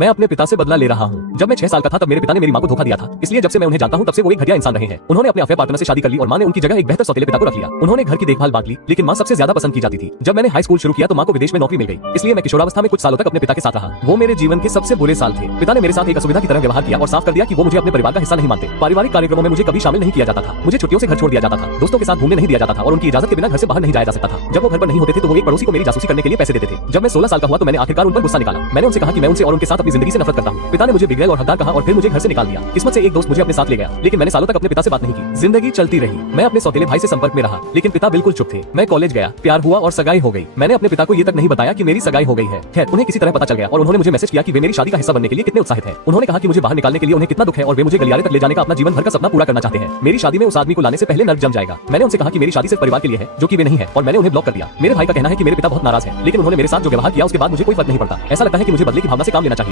मैं अपने पिता से बदला ले रहा हूँ। जब मैं 6 साल का था तब मेरे पिता ने मेरी माँ को धोखा दिया था, इसलिए जब से मैं उन्हें जानता हूँ तब से वो एक घटिया इंसान रहे हैं। उन्होंने अपने अफेयर पार्टनर से शादी कर ली और माँ ने उनकी जगह एक बेहतर सौतेले पिता को रख लिया। उन्होंने घर की देखभाल बांट ली, लेकिन माँ सबसे ज्यादा पसंद की जाती थी। जब मैंने हाई स्कूल शुरू किया तो माँ को विदेश में नौकरी मिल गई, इसलिए मैं किशोरावस्था में कुछ सालों तक अपने पिता के साथ रहा। वो मेरे जीवन के सबसे बुरे साल थे। पिता ने मेरे साथ एक असुविधा की तरह व्यवहार किया और साफ कर दिया कि वो मुझे अपने परिवार का हिस्सा नहीं मानते। पारिवारिक कार्यक्रमों में मुझे कभी शामिल नहीं किया जाता था, मुझे छुट्टियों से घर छोड़ दिया जाता था, दोस्तों के साथ घूमने नहीं दिया जाता था और उनकी इजाजत के बिना घर से बाहर नहीं जाया जा सकता था। जब वो घर पर नहीं होते थे तो वो एक पड़ोसी को मेरी जासूसी करने के लिए पैसे देते थे। जब मैं 16 साल का हुआ तो मैंने आखिरकार उन पर गुस्सा निकाला। मैंने उनसे कहा कि मैं उनसे और उनके साथ अपनी जिंदगी से नफरत करता हूँ। पिता ने मुझे बिगड़ैल और हकदार कहा और फिर मुझे घर से निकाल दिया। किस्मत से एक दोस्त मुझे अपने साथ ले गया, लेकिन मैंने सालों तक अपने पिता से बात नहीं की। जिंदगी चलती रही, मैं अपने सौतेले भाई से संपर्क में रहा, लेकिन पिता बिल्कुल चुप थे। मैं कॉलेज गया, प्यार हुआ और सगाई हो गई। मैंने अपने पिता को ये तक नहीं बताया कि मेरी सगाई हो गई है। खैर, उन्हें किसी तरह पता चल गया और उन्होंने मुझे मैसेज किया कि वे मेरी शादी का हिस्सा बनने के लिए कितने उत्साहित हैं। उन्होंने कहा कि मुझे बाहर निकालने के लिए उन्हें कितना दुख है और वे मुझे गलियारे तक ले जाने का अपना जीवन भर का सपना पूरा करना चाहते हैं। मेरी शादी में उस आदमी को लाने से पहले नर्क जम जाएगा। मैंने उनसे कहा कि मेरी शादी सिर्फ परिवार के लिए है, जो कि वे नहीं है, और मैंने उन्हें ब्लॉक कर दिया। मेरे भाई का कहना है कि मेरे पिता बहुत नाराज हैं, लेकिन उन्होंने मेरे साथ जो व्यवहार किया उसके बाद मुझे कोई फर्क नहीं पड़ता। ऐसा लगता है कि मुझे बदले की भावना से काम लेना चाहिए।